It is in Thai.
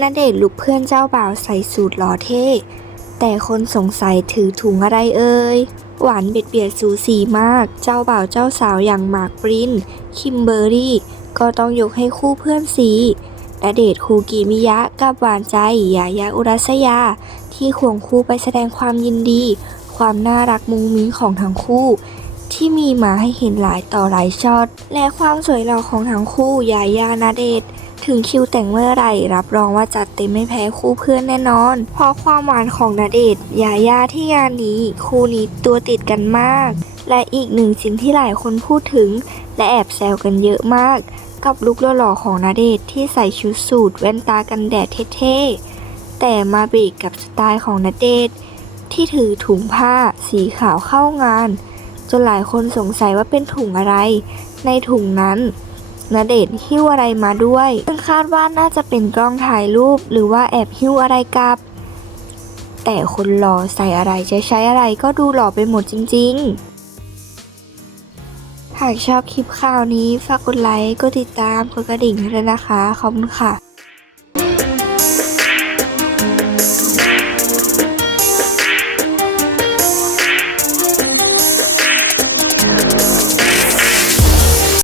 ณเดชลุกเพื่อนเจ้าบ่าวใส่สูทหล่อเท่แต่คนสงสัยถือถุงอะไรเอ่ย หวานเบียดเบียดสูสีมาก เจ้าบ่าวเจ้าสาวอย่างหมากปรินคิมเบอร์รี่ ก็ต้องยกให้คู่เพื่อนสีณเดชคูกิมิยะกับหวานใจยายาอุรัสยา ที่ควงคู่ไปแสดงความยินดี ความน่ารักมุ้งมิ้งของทั้งคู่ ที่มีมาให้เห็นหลายต่อหลายช็อต และความสวยหล่อของทั้งคู่ยายานาเดช ถึงคิวแต่งเมื่อไหร่ รับรองว่าจัดเต็มไม่แพ้คู่เพื่อนแน่นอน เพราะความหวานของนาเดชน์ยายาที่งานนี้ คู่นี้ตัวติดกันมาก และอีกหนึ่งสิ่งที่หลายคนพูดถึง และแอบแซวกันเยอะมาก กับลุคหล่อๆของนาเดชน์ที่ใส่ชุดสูทแว่นตากันแดดเท่ๆแต่มาเบรกกับสไตล์ของนาเดชน์ที่ถือถุงผ้าสีขาวเข้างาน จนหลายคนสงสัยว่าเป็นถุงอะไร ในถุงนั้น ณเดชหิ้วอะไรมาด้วย ซึ่งคาดว่าน่าจะเป็นกล้องถ่ายรูป หรือว่าแอบหิ้วอะไรกลับ แต่คนหล่อใส่อะไรจะใช้อะไรก็ดูหล่อไปหมดจริง ๆ หากชอบคลิปข่าวนี้ฝากกดไลค์ กดติดตาม กดกระดิ่งด้วยนะคะ ขอบคุณค่ะ